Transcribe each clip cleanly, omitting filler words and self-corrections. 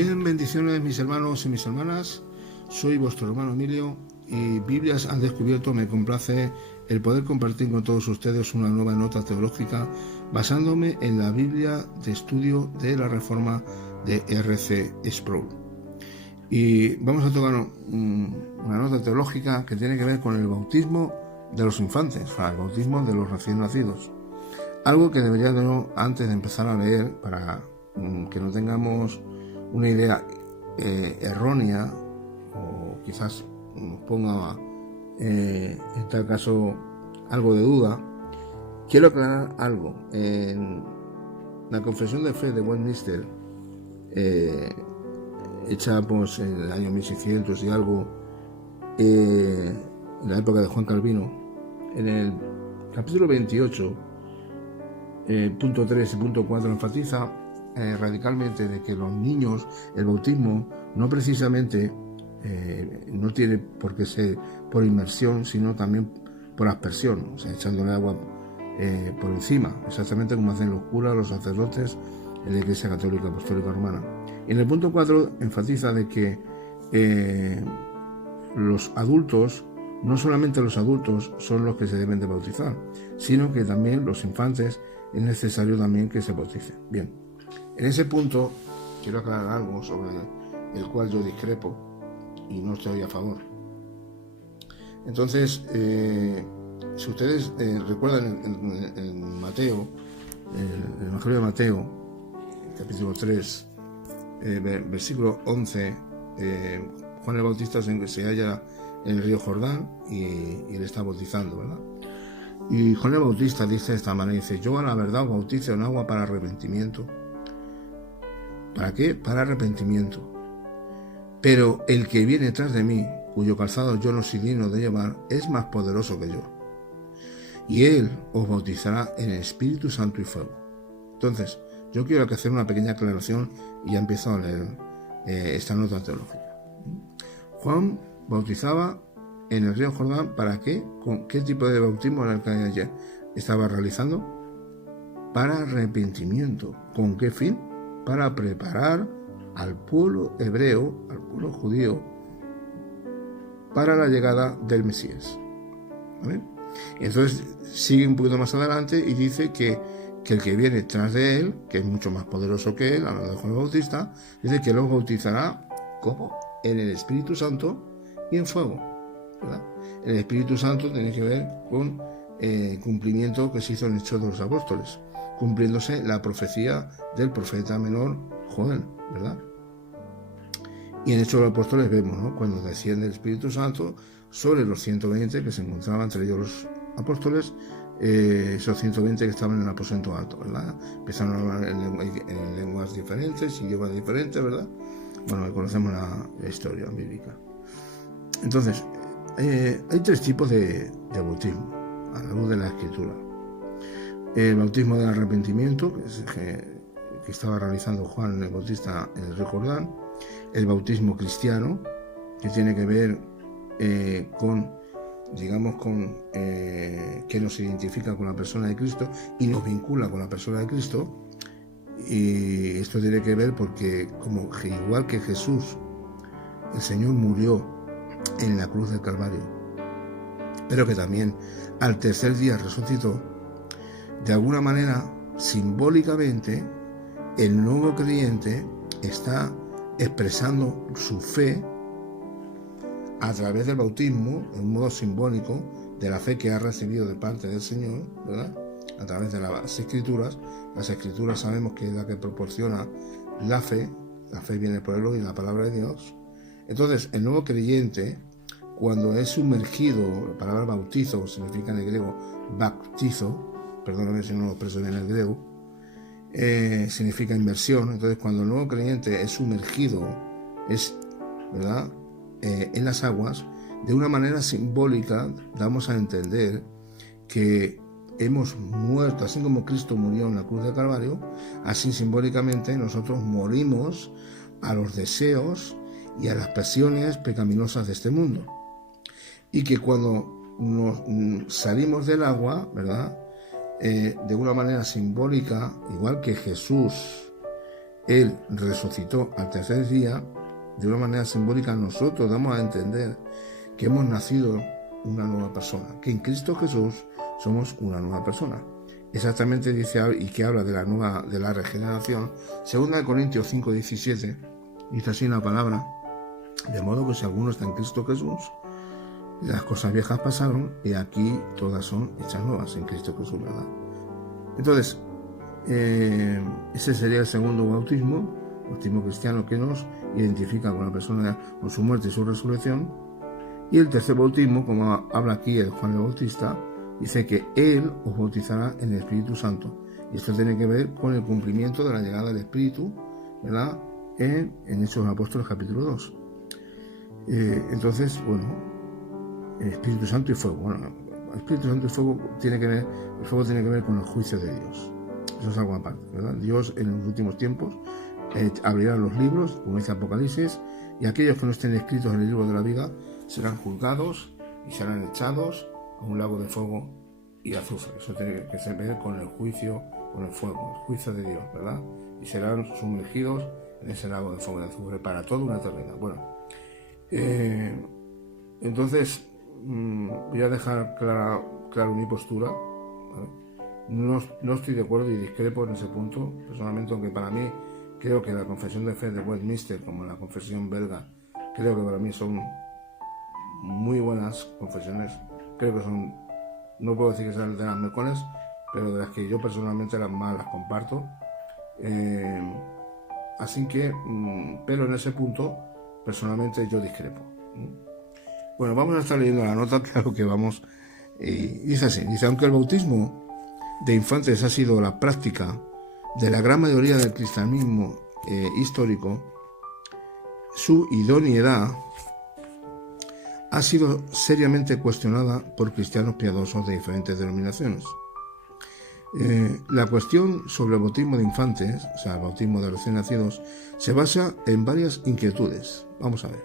Bien, bendiciones mis hermanos y mis hermanas, soy vuestro hermano Emilio y Biblias al Descubierto. Me complace el poder compartir con todos ustedes una nueva nota teológica basándome en la Biblia de estudio de la Reforma de R.C. Sproul. Y vamos a tocar una nota teológica que tiene que ver con el bautismo de los infantes, o sea, el bautismo de los recién nacidos. Algo que debería de antes de empezar a leer, para que no tengamos una idea errónea o quizás nos ponga en tal caso algo de duda. Quiero aclarar algo. En la confesión de fe de Westminster, hecha pues en el año 1600 y algo, en la época de Juan Calvino, en el capítulo 28, punto 3 y punto 4 enfatiza radicalmente de que los niños, el bautismo no precisamente no tiene por qué ser por inmersión, sino también por aspersión, o sea, echándole agua por encima, exactamente como hacen los curas, los sacerdotes en la Iglesia Católica Apostólica Romana. Y en el punto 4 enfatiza de que los adultos, no solamente los adultos son los que se deben de bautizar, sino que también los infantes es necesario también que se bauticen. Bien, en ese punto quiero aclarar algo sobre el cual yo discrepo y no estoy a favor. Entonces, si ustedes recuerdan en Mateo, el Evangelio de Mateo, capítulo 3, versículo 11, Juan el Bautista se halla en el río Jordán y él está bautizando, ¿verdad? Y Juan el Bautista dice de esta manera, dice: yo a la verdad os bautizo en agua para arrepentimiento. ¿Para qué? Para arrepentimiento. Pero el que viene tras de mí, cuyo calzado yo no soy digno de llevar, es más poderoso que yo. Y él os bautizará en el Espíritu Santo y fuego. Entonces, yo quiero hacer una pequeña aclaración y ya empiezo a leer esta nota teológica. Juan bautizaba en el río Jordán. ¿Para qué? ¿Con qué tipo de bautismo era el que ayer estaba realizando? Para arrepentimiento. ¿Con qué fin? Para preparar al pueblo hebreo, al pueblo judío, para la llegada del Mesías. ¿Vale? Entonces sigue un poquito más adelante y dice que el que viene tras de él, que es mucho más poderoso que él, hablando de Juan el Bautista, dice que los bautizará ¿cómo? En el Espíritu Santo y en fuego, ¿verdad? El Espíritu Santo tiene que ver con cumplimiento que se hizo en Hechos de los Apóstoles, cumpliéndose la profecía del profeta menor Joel, ¿verdad? Y en Hechos de los Apóstoles vemos, ¿no?, cuando desciende el Espíritu Santo sobre los 120 que se encontraban, entre ellos los apóstoles, esos 120 que estaban en el aposento alto, ¿verdad? Empezaron a hablar en lenguas diferentes, idiomas diferentes, ¿verdad? Bueno, conocemos la historia bíblica. Entonces, hay tres tipos de bautismo a la luz de la Escritura. El bautismo del arrepentimiento, que es que estaba realizando Juan el Bautista en el río Jordán. El bautismo cristiano, que tiene que ver con, digamos, con que nos identifica con la persona de Cristo y nos vincula con la persona de Cristo. Y esto tiene que ver porque, como igual que Jesús, el Señor murió en la cruz del Calvario, pero que también al tercer día resucitó, de alguna manera, simbólicamente, el nuevo creyente está expresando su fe a través del bautismo, en un modo simbólico, de la fe que ha recibido de parte del Señor, ¿verdad?, a través de las Escrituras. Las Escrituras sabemos que es la que proporciona la fe viene por el oír la palabra de Dios. Entonces, el nuevo creyente, cuando es sumergido, la palabra bautizo significa en el griego baptizo, perdóname si no lo expreso bien en el griego, significa inmersión. Entonces, cuando el nuevo creyente es sumergido, ¿verdad?, en las aguas, de una manera simbólica damos a entender que hemos muerto, así como Cristo murió en la cruz del Calvario, así simbólicamente nosotros morimos a los deseos y a las pasiones pecaminosas de este mundo. Y que cuando nos salimos del agua, ¿verdad?, de una manera simbólica, igual que Jesús Él resucitó al tercer día, de una manera simbólica nosotros damos a entender que hemos nacido una nueva persona, que en Cristo Jesús somos una nueva persona. Exactamente dice, y que habla de la regeneración, 2 Corintios 5:17, dice así la palabra: de modo que si alguno está en Cristo Jesús, las cosas viejas pasaron y aquí todas son hechas nuevas en Cristo Jesús, ¿verdad? Entonces, ese sería el segundo bautismo cristiano, que nos identifica con la persona, con su muerte y su resurrección. Y el tercer bautismo, como habla aquí el Juan el Bautista, dice que Él os bautizará en el Espíritu Santo. Y esto tiene que ver con el cumplimiento de la llegada del Espíritu, ¿verdad? En Hechos de los Apóstoles capítulo 2. Entonces, bueno, el Espíritu Santo y fuego. Bueno, el Espíritu Santo y fuego el fuego tiene que ver con el juicio de Dios. Eso es algo aparte, ¿verdad? Dios en los últimos tiempos abrirá los libros, como dice Apocalipsis, y aquellos que no estén escritos en el libro de la vida serán juzgados y serán echados a un lago de fuego y azufre. Eso tiene que ver con el juicio, con el fuego, el juicio de Dios, ¿verdad? Y serán sumergidos en ese lago de fuego y azufre para toda una eternidad. Bueno, entonces voy a dejar claro mi postura, ¿vale? No estoy de acuerdo y discrepo en ese punto, personalmente, aunque para mí creo que la confesión de fe de Westminster, como la confesión belga, creo que para mí son muy buenas confesiones. Creo que son, no puedo decir que sean de las mejores, pero de las que yo personalmente las más las comparto. Así que, pero en ese punto, personalmente yo discrepo. Bueno, vamos a estar leyendo la nota, claro que vamos. Dice así, dice: aunque el bautismo de infantes ha sido la práctica de la gran mayoría del cristianismo histórico, su idoneidad ha sido seriamente cuestionada por cristianos piadosos de diferentes denominaciones. La cuestión sobre el bautismo de infantes, o sea, el bautismo de recién nacidos, se basa en varias inquietudes. Vamos a ver.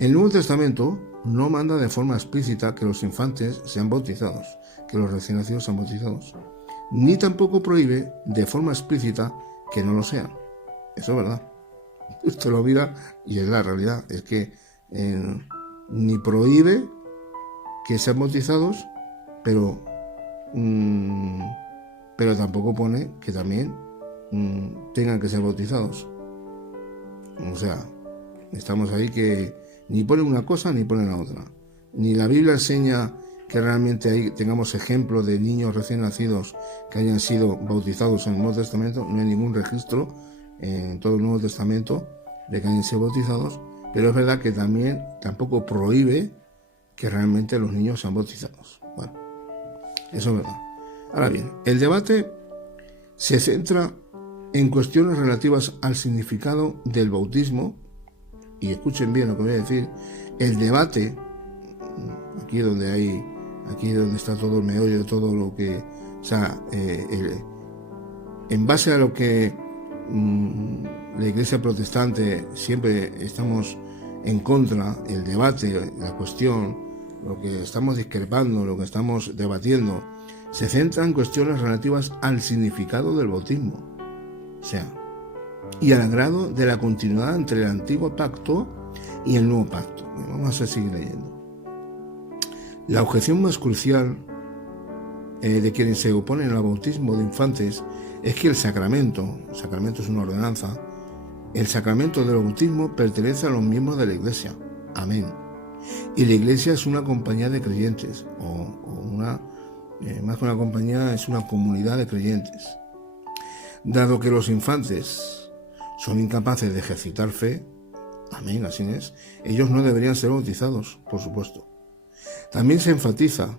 El Nuevo Testamento no manda de forma explícita que los infantes sean bautizados, que los recién nacidos sean bautizados, ni tampoco prohíbe de forma explícita que no lo sean. Eso es verdad. Usted lo mira y es la realidad. Es que ni prohíbe que sean bautizados, pero tampoco pone que también tengan que ser bautizados. O sea, estamos ahí que ni pone una cosa ni pone la otra. Ni la Biblia enseña que realmente ahí tengamos ejemplos de niños recién nacidos que hayan sido bautizados en el Nuevo Testamento. No hay ningún registro en todo el Nuevo Testamento de que hayan sido bautizados, pero es verdad que también tampoco prohíbe que realmente los niños sean bautizados. Bueno, eso es verdad. Ahora bien, el debate se centra en cuestiones relativas al significado del bautismo, y escuchen bien lo que voy a decir. El debate, aquí donde está todo el meollo de todo lo que, o sea, en base a lo que la Iglesia protestante siempre estamos en contra, el debate, la cuestión, lo que estamos discrepando, lo que estamos debatiendo, se centra en cuestiones relativas al significado del bautismo, o sea, y al grado de la continuidad entre el antiguo pacto y el nuevo pacto. Vamos a seguir leyendo. La objeción más crucial de quienes se oponen al bautismo de infantes es que el sacramento es una ordenanza, el sacramento del bautismo pertenece a los miembros de la Iglesia. Amén. Y la Iglesia es una compañía de creyentes, más que una compañía, es una comunidad de creyentes. Dado que los infantes son incapaces de ejercitar fe, amén, así es, ellos no deberían ser bautizados, por supuesto. También se enfatiza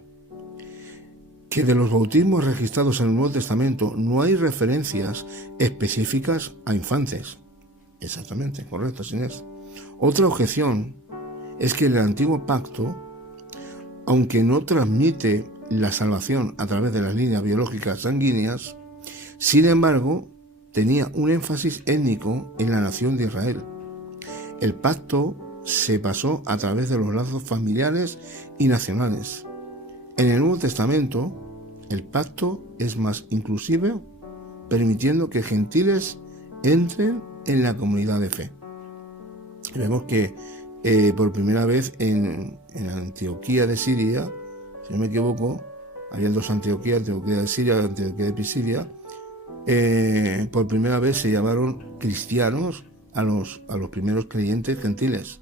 que de los bautismos registrados en el Nuevo Testamento no hay referencias específicas a infantes. Exactamente, correcto, así es. Otra objeción es que el antiguo pacto, aunque no transmite la salvación a través de las líneas biológicas sanguíneas, sin embargo, tenía un énfasis étnico en la nación de Israel. El pacto se pasó a través de los lazos familiares y nacionales. En el Nuevo Testamento, el pacto es más inclusivo, permitiendo que gentiles entren en la comunidad de fe. Vemos que por primera vez en Antioquía de Siria, si no me equivoco, había dos Antioquías, Antioquía de Siria y Antioquía de Pisidia, por primera vez se llamaron cristianos a los primeros creyentes gentiles.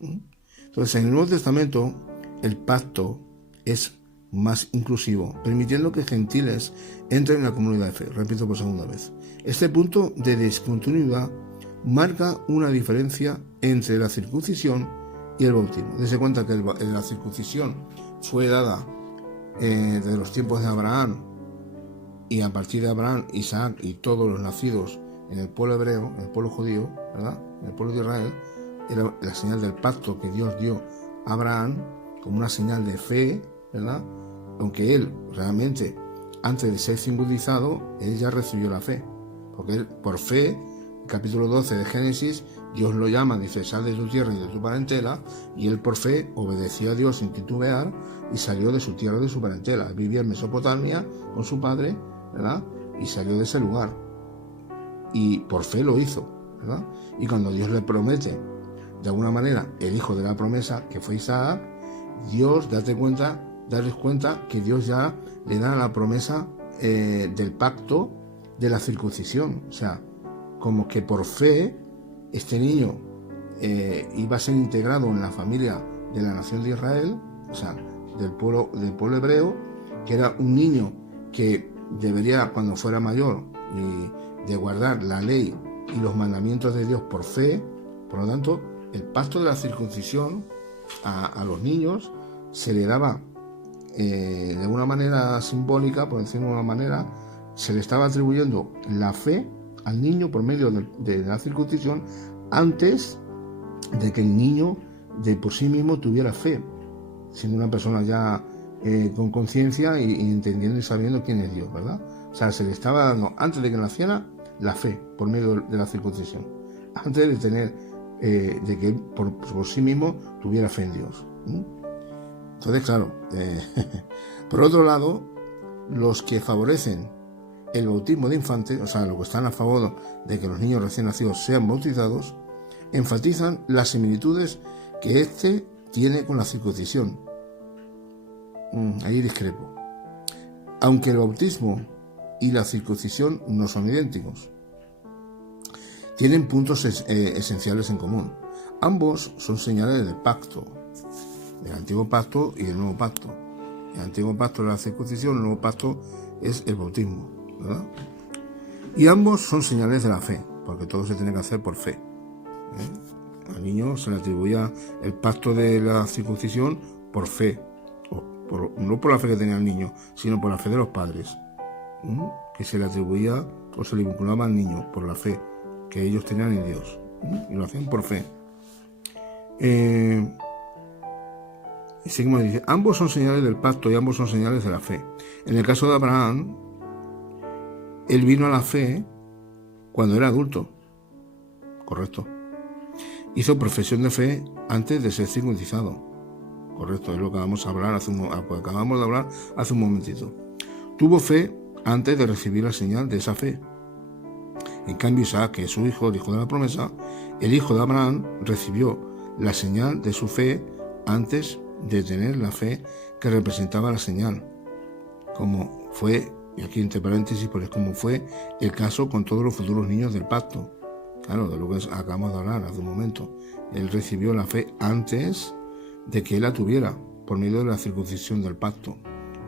Entonces, en el Nuevo Testamento, el pacto es más inclusivo, permitiendo que gentiles entren en la comunidad de fe. Repito por segunda vez. Este punto de discontinuidad marca una diferencia entre la circuncisión y el bautismo. Dese cuenta que la circuncisión fue dada desde los tiempos de Abraham, y a partir de Abraham, Isaac y todos los nacidos en el pueblo hebreo, en el pueblo judío, ¿verdad?, en el pueblo de Israel, era la señal del pacto que Dios dio a Abraham como una señal de fe, ¿verdad? Aunque él realmente, antes de ser circuncidado, él ya recibió la fe, porque él, por fe, capítulo 12 de Génesis, Dios lo llama, dice, sal de tu tierra y de tu parentela, y él por fe obedeció a Dios sin titubear y salió de su tierra y de su parentela. Vivía en Mesopotamia con su padre, ¿verdad?, y salió de ese lugar, y por fe lo hizo, ¿verdad? Y cuando Dios le promete, de alguna manera, el hijo de la promesa, que fue Isaac, Dios, darles cuenta que Dios ya le da la promesa del pacto de la circuncisión. O sea, como que por fe este niño iba a ser integrado en la familia de la nación de Israel, o sea, del pueblo hebreo, que era un niño que debería, cuando fuera mayor, de guardar la ley y los mandamientos de Dios por fe. Por lo tanto, el pacto de la circuncisión a los niños se le daba de una manera simbólica, por decirlo de una manera, se le estaba atribuyendo la fe al niño por medio de la circuncisión antes de que el niño de por sí mismo tuviera fe, siendo una persona ya con conciencia y entendiendo y sabiendo quién es Dios, ¿verdad? O sea, se le estaba dando, antes de que naciera, la fe por medio de la circuncisión, antes de tener de que él por sí mismo tuviera fe en Dios. Entonces, claro, por otro lado, los que favorecen el bautismo de infantes, o sea, los que están a favor de que los niños recién nacidos sean bautizados, enfatizan las similitudes que éste tiene con la circuncisión. Ahí discrepo. Aunque el bautismo y la circuncisión no son idénticos, tienen puntos esenciales en común. Ambos son señales del pacto, del antiguo pacto y del nuevo pacto. El antiguo pacto es la circuncisión, el nuevo pacto es el bautismo, ¿verdad? Y ambos son señales de la fe, porque todo se tiene que hacer por fe. Al niño se le atribuía el pacto de la circuncisión por fe, no por la fe que tenía el niño, sino por la fe de los padres, que se le atribuía o se le vinculaba al niño por la fe que ellos tenían en Dios, y lo hacían por fe. Y seguimos, dice, ambos son señales del pacto y ambos son señales de la fe. En el caso de Abraham, él vino a la fe cuando era adulto, correcto. Hizo profesión de fe antes de ser circuncidado, correcto, es lo que acabamos de hablar hace un momentito. Tuvo fe antes de recibir la señal de esa fe. En cambio, Isaac, que es su hijo, el hijo de la promesa, el hijo de Abraham, recibió la señal de su fe antes de tener la fe que representaba la señal, como fue, y aquí entre paréntesis, pues como fue el caso con todos los futuros niños del pacto. Claro, de lo que acabamos de hablar hace un momento. Él recibió la fe antes de que él la tuviera, por medio de la circuncisión del pacto,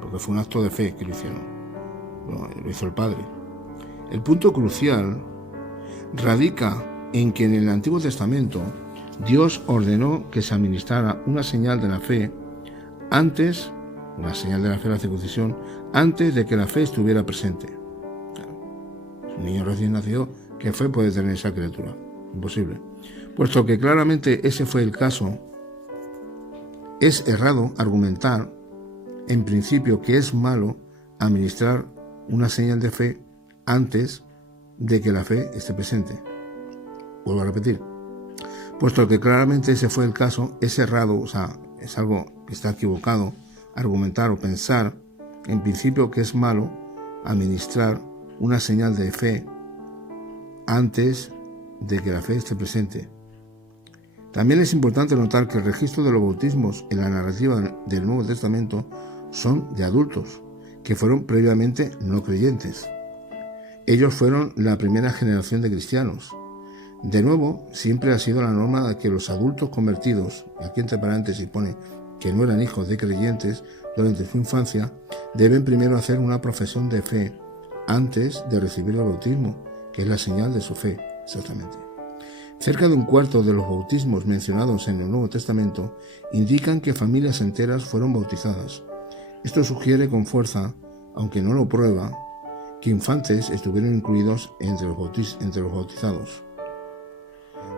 porque fue un acto de fe que lo hicieron. Lo hizo el Padre. El punto crucial radica en que en el Antiguo Testamento Dios ordenó que se administrara una señal de la fe antes, una señal de la fe, la circuncisión, antes de que la fe estuviera presente. Claro, un niño recién nacido, ¿qué fe puede tener esa criatura? Imposible. Puesto que claramente ese fue el caso, es errado argumentar, en principio, que es malo administrar una señal de fe antes de que la fe esté presente. Vuelvo a repetir. Puesto que claramente ese fue el caso, es errado, o sea, es algo que está equivocado, argumentar o pensar, en principio, que es malo administrar una señal de fe antes de que la fe esté presente. También es importante notar que el registro de los bautismos en la narrativa del Nuevo Testamento son de adultos, que fueron previamente no creyentes. Ellos fueron la primera generación de cristianos. De nuevo, siempre ha sido la norma de que los adultos convertidos, aquí entre paréntesis pone que no eran hijos de creyentes durante su infancia, deben primero hacer una profesión de fe antes de recibir el bautismo, que es la señal de su fe, exactamente. Cerca de un cuarto de los bautismos mencionados en el Nuevo Testamento indican que familias enteras fueron bautizadas. Esto sugiere con fuerza, aunque no lo prueba, que infantes estuvieron incluidos entre los bautizados.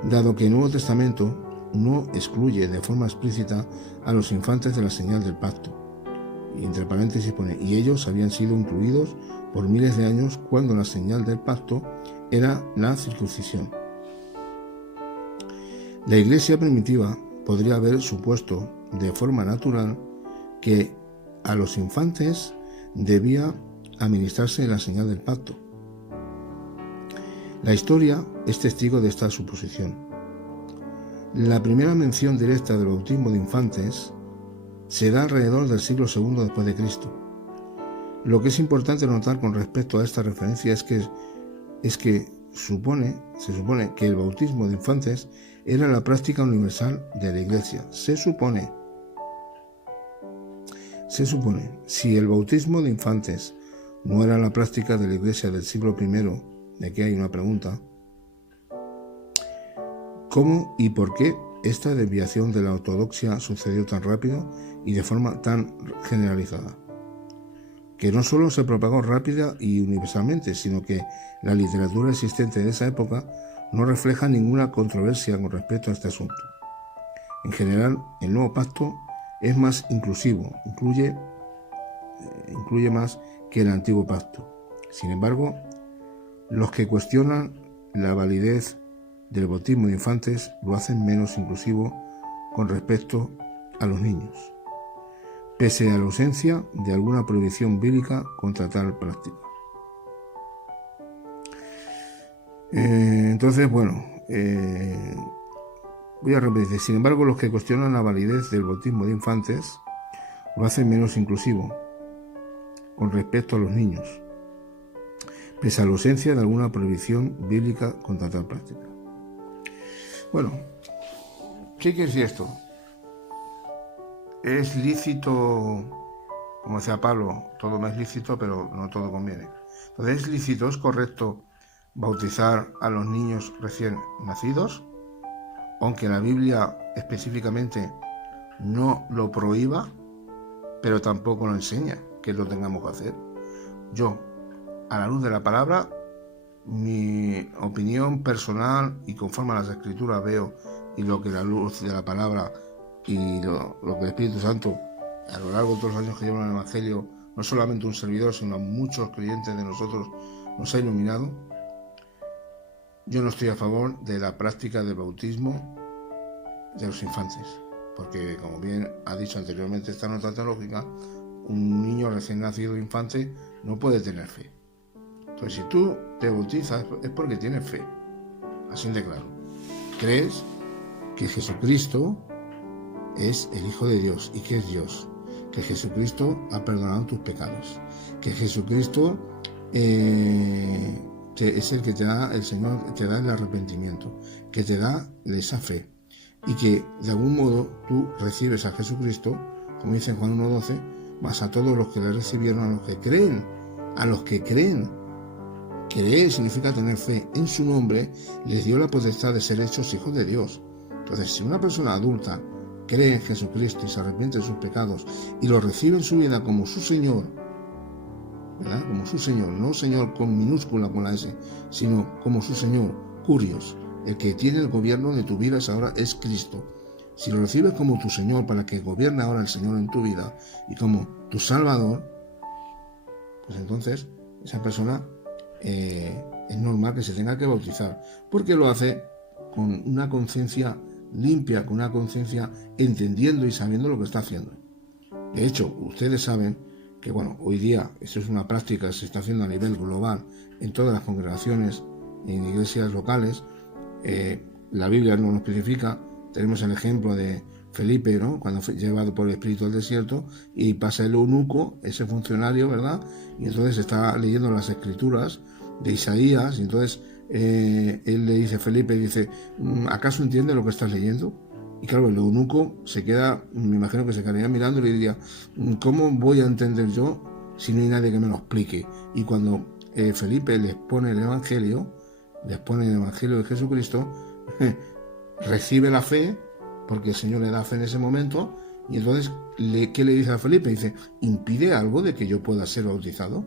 Dado que el Nuevo Testamento no excluye de forma explícita a los infantes de la señal del pacto, y entre paréntesis pone, y ellos habían sido incluidos por miles de años cuando la señal del pacto era la circuncisión. La Iglesia primitiva podría haber supuesto de forma natural que a los infantes debía administrarse la señal del pacto. La historia es testigo de esta suposición. La primera mención directa del bautismo de infantes se da alrededor del siglo II después de Cristo. Lo que es importante notar con respecto a esta referencia es que se supone que el bautismo de infantes era la práctica universal de la Iglesia. Se supone. Si el bautismo de infantes no era la práctica de la Iglesia del siglo I, de aquí hay una pregunta. ¿Cómo y por qué esta desviación de la ortodoxia sucedió tan rápido y de forma tan generalizada? Que no solo se propagó rápida y universalmente, sino que la literatura existente de esa época no refleja ninguna controversia con respecto a este asunto. En general, el nuevo pacto es más inclusivo, incluye más que el antiguo pacto. Sin embargo, los que cuestionan la validez del bautismo de infantes lo hacen menos inclusivo con respecto a los niños, pese a la ausencia de alguna prohibición bíblica contra tal práctica. Voy a repetir. Sin embargo, los que cuestionan la validez del bautismo de infantes lo hacen menos inclusivo con respecto a los niños, pese a la ausencia de alguna prohibición bíblica contra tal práctica. Bueno, ¿qué quiere decir esto? Es lícito, como decía Pablo, todo me es lícito, pero no todo conviene. Entonces, ¿es lícito, es correcto bautizar a los niños recién nacidos? Aunque la Biblia específicamente no lo prohíba, pero tampoco lo enseña que lo tengamos que hacer. Yo, a la luz de la palabra, mi opinión personal y conforme a las Escrituras veo y lo que la luz de la palabra y lo que el Espíritu Santo a lo largo de todos los años que llevo en el Evangelio, no solamente un servidor, sino a muchos creyentes de nosotros nos ha iluminado. Yo no estoy a favor de la práctica del bautismo de los infantes, porque como bien ha dicho anteriormente esta nota teológica, un niño recién nacido infante no puede tener fe. Entonces, si tú te bautizas es porque tienes fe, así de claro. Crees que Jesucristo es el Hijo de Dios y que es Dios, que Jesucristo ha perdonado tus pecados, que Jesucristo es el que te da, el Señor te da el arrepentimiento, que te da esa fe, y que de algún modo tú recibes a Jesucristo, como dice en Juan 1:12, más a todos los que le recibieron, a los que creen. Creer significa tener fe en su nombre, les dio la potestad de ser hechos hijos de Dios. Entonces, si una persona adulta cree en Jesucristo y se arrepiente de sus pecados y lo recibe en su vida como su Señor, ¿verdad? Como su Señor, no Señor con minúscula, con la S, sino como su Señor, Curios, el que tiene el gobierno de tu vida ahora es Cristo. Si lo recibes como tu Señor para que gobierne ahora el Señor en tu vida y como tu Salvador, pues entonces esa persona es normal que se tenga que bautizar, porque lo hace con una conciencia limpia, con una conciencia entendiendo y sabiendo lo que está haciendo. De hecho, ustedes saben que hoy día esto es una práctica que se está haciendo a nivel global en todas las congregaciones en iglesias locales. La Biblia no lo especifica. Tenemos el ejemplo de Felipe, ¿no? Cuando fue llevado por el Espíritu al desierto y pasa el eunuco, ese funcionario, ¿verdad? Y entonces está leyendo las escrituras de Isaías y entonces él le dice a Felipe, dice, ¿acaso entiende lo que estás leyendo? Y claro, el eunuco se queda, me imagino que se quedaría mirando y le diría, ¿cómo voy a entender yo si no hay nadie que me lo explique? Y cuando Felipe les pone el Evangelio de Jesucristo, recibe la fe, porque el Señor le da fe en ese momento, y entonces, ¿qué le dice a Felipe? Dice, ¿impide algo de que yo pueda ser bautizado?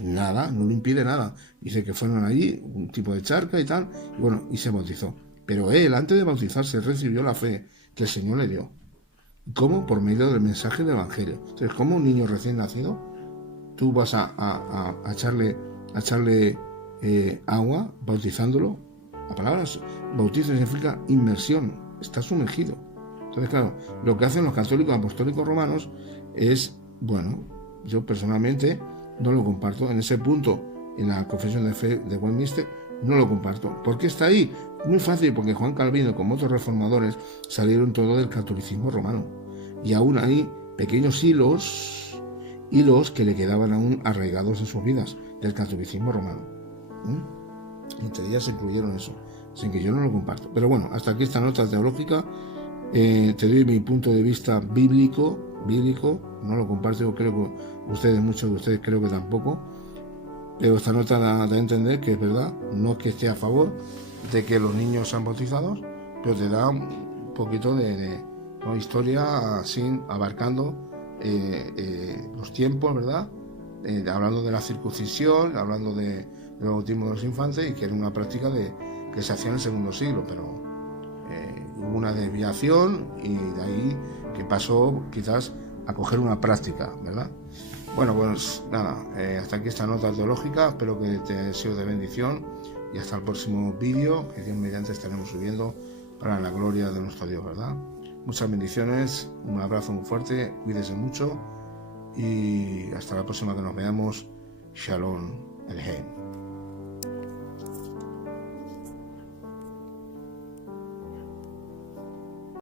Nada, no lo impide nada. Dice que fueron allí, un tipo de charca y tal, y bueno, y se bautizó. Pero él, antes de bautizarse, recibió la fe que el Señor le dio. ¿Cómo? Por medio del mensaje del Evangelio. Entonces, como un niño recién nacido, tú vas a echarle agua, bautizándolo. La palabra bautizo significa inmersión, está sumergido. Entonces, claro, lo que hacen los católicos apostólicos romanos es, bueno, yo personalmente no lo comparto. En ese punto, en la confesión de fe de Westminster, no lo comparto. ¿Por qué está ahí? Muy fácil, porque Juan Calvino, como otros reformadores, salieron todo del catolicismo romano. Y aún hay pequeños hilos que le quedaban aún arraigados en sus vidas del catolicismo romano. Entre ellas se incluyeron eso. Así que yo no lo comparto. Pero bueno, hasta aquí esta nota teológica. Te doy mi punto de vista bíblico, no lo comparto, creo que ustedes, muchos de ustedes creo que tampoco, pero esta nota da a entender que es verdad, no es que esté a favor de que los niños sean bautizados, pero te da un poquito de historia así, abarcando los tiempos, ¿verdad? Hablando de la circuncisión, hablando del bautismo de los infantes, y que era una práctica que se hacía en el segundo siglo, pero hubo una desviación y de ahí que pasó quizás a coger una práctica, ¿verdad? Bueno, pues nada, hasta aquí esta nota teológica, espero que te haya sido de bendición y hasta el próximo vídeo que Dios mediante estaremos subiendo para la gloria de nuestro Dios, ¿verdad? Muchas bendiciones, un abrazo muy fuerte, cuídese mucho y hasta la próxima que nos veamos. Shalom Elohim.